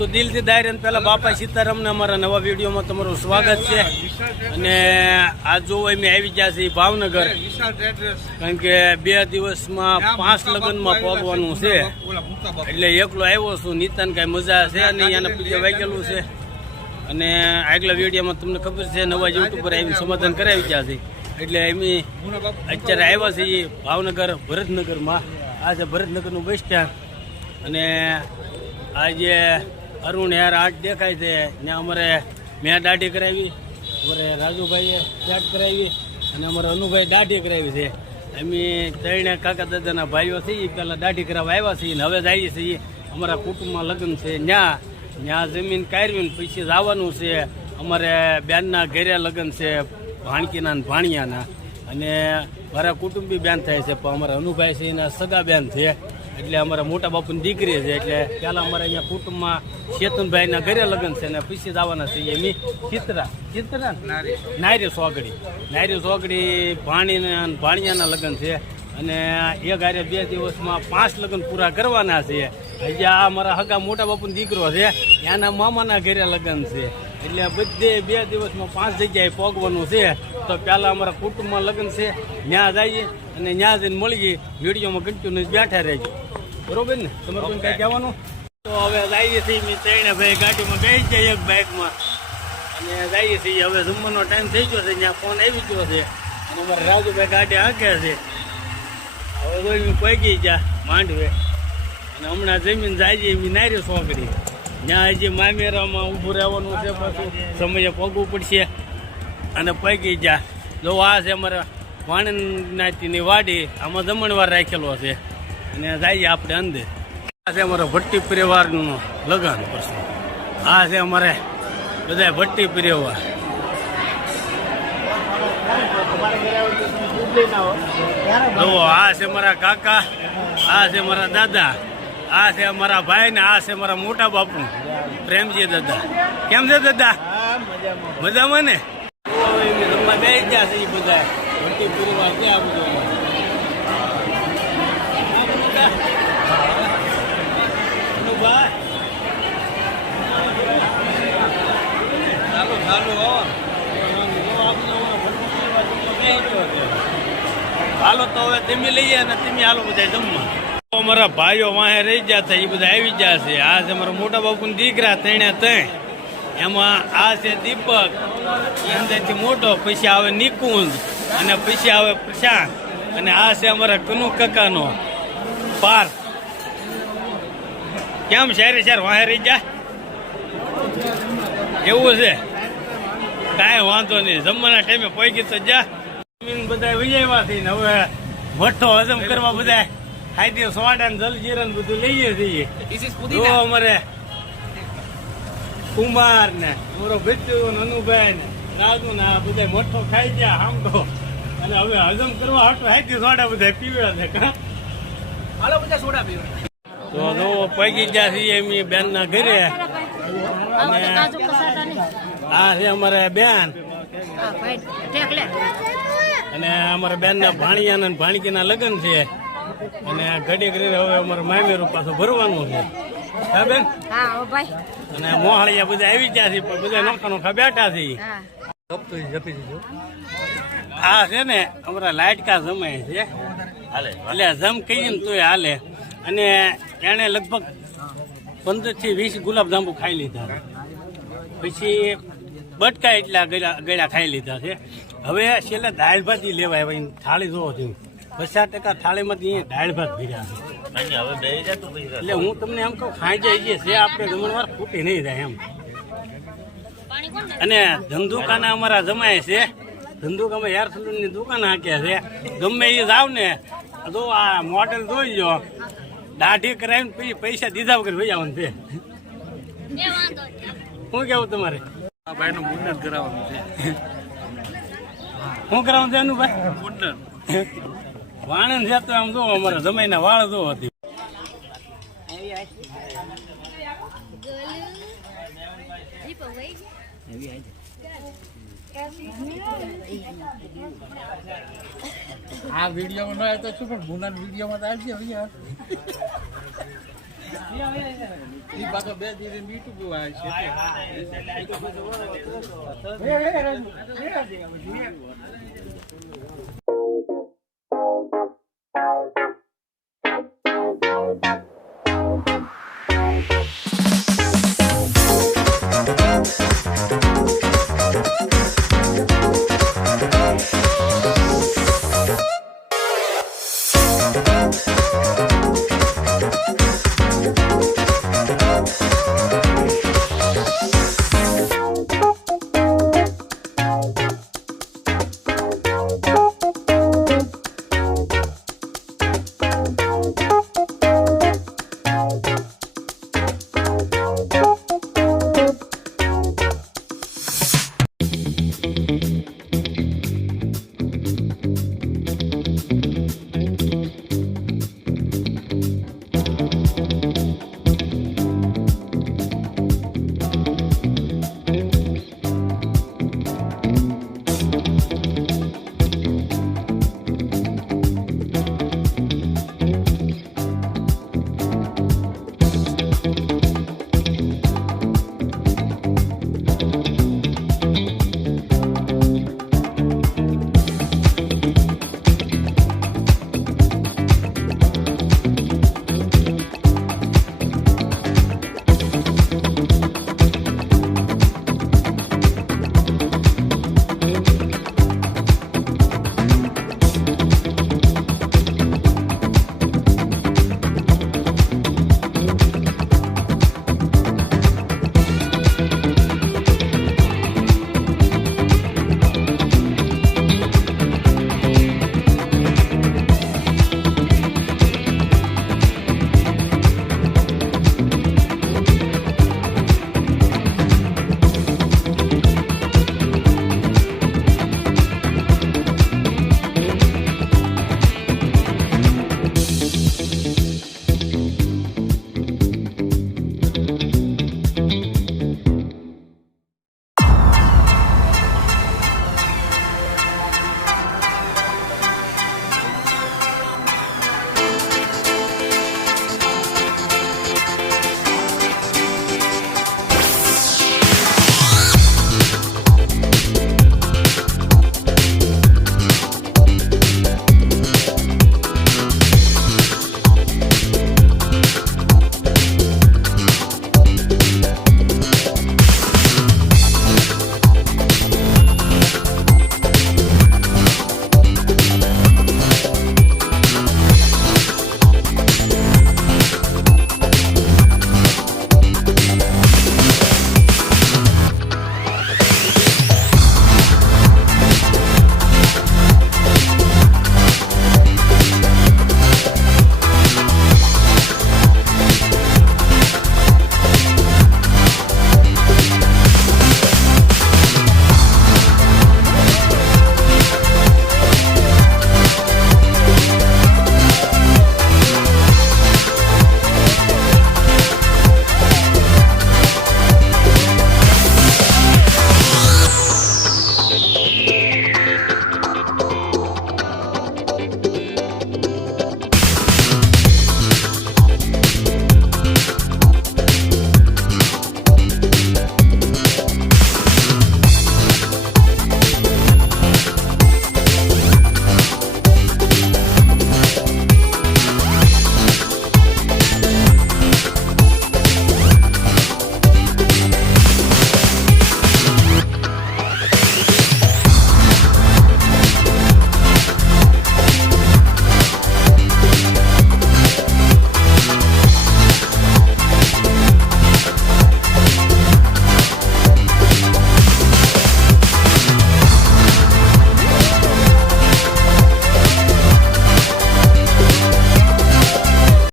તો દિલથી દાયરે પહેલા બાપા સીતારામના અમારા નવા વિડીયોમાં તમારું સ્વાગત છે. અને આ જોવો અમે આવી ગયા છીએ ભાવનગર, કારણ કે 2 દિવસમાં 5 લગ્નમાં પહોંચવાનું છે. એટલે એકલો આવ્યો છું. નીતાને કાંઈ મજા છે અને અહીંયાને પીજે વાગેલું છે. અને આગલા વિડીયોમાં તમને ખબર છે નવા યુટ્યુબર આવીને સમાધાન કરાવી ગયા છે. એટલે અમે અત્યારે આવ્યા છીએ ભાવનગર ભરતનગરમાં. આ છે ભરતનગરનું બસ સ્ટેન્ડ. અને આ જે અરુણ યાર આર્ટ દેખાય છે ત્યાં અમારે મેં દાઢી કરાવી, અમારે રાજુભાઈએ ચાટ કરાવી અને અમારે અનુભાઈ દાઢી કરાવી છે. અમે ત્રણે કાકા દાદાના ભાઈઓ છીએ, પહેલાં દાઢી કરાવવા આવ્યા છીએ ને હવે જઈએ છીએ અમારા કુટુંબમાં લગ્ન છે ત્યાં જમીન કાઢવીને પછી જવાનું છે. અમારે બેનના ઘરે લગ્ન છે, ભાણકીના ને ભાણિયાના. અને મારા કુટુંબી બેન થાય છે, પણ અમારા અનુભાઈ છે એના સગા બેન છે. એટલે અમારા મોટા બાપુની દીકરી છે. એટલે પહેલાં અમારા અહીંયા કુટુંબમાં ચેતનભાઈના ઘરે લગ્ન છે ને પછી જવાના છીએ એમ ચિત્રા નાયરી સોગડી ભાણિયાના લગ્ન છે. અને એ ગારે 2 દિવસમાં 5 લગ્ન પૂરા કરવાના છે. હજી આ અમારા હગા મોટા બાપુનો દીકરો છે, એના મામાના ઘરે લગ્ન છે. એટલે બધે 2 દિવસમાં 5 જગ્યાએ પહોંચવાનું છે. તો પહેલાં અમારા કુટુંબમાં લગ્ન છે, ત્યાં જઈએ અને ત્યાં જઈને મળીએ. વિડીયોમાં કન્ટિન્યુ બેઠા રહેજો, બરોબર ને? તમારે કોઈ કાંઈ કહેવાનું? તો હવે જઈએ છીએ મેં ત્રણે ભાઈ ગાડીમાં બેસી જાય એક બાઇકમાં અને જઈએ છીએ. હવે જમવાનો ટાઈમ થઈ ગયો છે, ત્યાં ફોન આવી ગયો છે અને અમારા રાજુભાઈ ગાડી હાંકે છે. હવે કોઈ પગી ગયા માંડવે અને હમણાં જમીન જાય એમ નાયરી સોકડી. ત્યાં હજી મામેરામાં ઊભું રહેવાનું છે, પાછું સમયે પગવું પડશે અને પગી ગયા. જો આ છે અમારા વાણંદનાથની વાડી, આમાં જમણવાર રાખેલો છે અને જઈએ આપણે અંદર. આ છે અમારો ભટ્ટી પરિવારનું લગ્ન પ્રસંગ. આ છે અમારે બધા ભટ્ટી પરિવાર. જો આ છે મારા કાકા, આ છે મારા દાદા, આ છે અમારા ભાઈ ને આ છે મારા મોટા બાપુ પ્રેમજી દાદા. કેમ છે દાદા? મજામાં ને? રમવા બે ગયા છે એ બધા ભટ્ટી પરિવાર છે. આ બધું હાલો તો હવે તમે લઈએ અને તમે હાલો બધા જમવા. અમારા ભાઈઓ વાહે રહી ગયા હતા, એ બધા આવી ગયા છે. આ છે અમારા મોટા બાપુના દીકરા 3 એમાં આ છે દીપક, એ અંદરથી મોટો, પછી આવે નિકુંજ અને પછી આવે પ્રશાંત. અને આ છે અમારા કનુ કાકાનો પાર્થ. કેમ શહેર વાહે રહી ગયા? એવું છે, કાંઈ વાંધો નહીં. જમવાના ટાઈમે પહોંચી તો જા. બધા વિજયમાં થઈને હવે મઠ્ઠો હજમ કરવા બધા ખાઈ સોડા ને જલજીરા ને બધું લઈએ છીએ. અમારે કુમાર ને અમારો ભેટુ ને અનુભાઈ ને રાજુ ને આ બધા મઠ્ઠો ખાઈ ગયા આમ તો. અને હવે હજમ કરવા હાટું હાઈથી સોડા બધા પીવડા છે. હાલો બધા સોડા પીવડા. તો જો પગી ગયા છીએ એમ બેન ના ઘરે. અને આ છે અમારે બેન અને અમારા બેન ના ભાણિયા ભાણકીના લગ્ન છે. અને ઘડી ઘડી હવે અમારે મામેરું પાછું ભરવાનું છે. હા બેન? અને મોહાળિયા બધા આવી ગયા છે, પણ બધા નોખા બેઠા છે. આ છે ને અમારા લાઇટકા જમાય છે, એટલે જમ કહીએ ને તોય હાલે. અને એને લગભગ 15 થી 20 ગુલાબજાંબુ ખાઈ લીધા, પછી બટકા એટલા ગળ્યા ખાઈ લીધા છે. હવે છેલ્લે દાળ ભાત લેવાય. ભાઈ થાળી જોવો છું 50% થાળીમાંથી દાળ ભાત ભર્યા છે. એટલે હું તમને એમ કહું ખાઈ જાય છે આપણે જમણવાર ખૂટી નહીં જાય એમ. અને ધંધુકાના અમારા જમાય છે, ધંધુકામાં હેર સલૂનની દુકાન હાંક્યા છે. ગમે એ જાવ ને તો આ મોડેલ જોઈ લો, દાઢી કરાવીને પછી પૈસા દીધા વગર ભાઈ આવવાનું છે. શું કેવું તમારે? ભાઈ નું મુંડન કરાવવાનું છે. શું કરાવવાનું છે એનું ભાઈ? મુંડન. વાણંદ છે તો આમ જો અમારા જમાઈના વાળ જો હતી. આ વિડીયોમાં ન આવે તો શું, પણ ભૂના વિડીયોમાં તો આવશે. ઈ પાછો 2 દિવસ મીઠું પીવા છે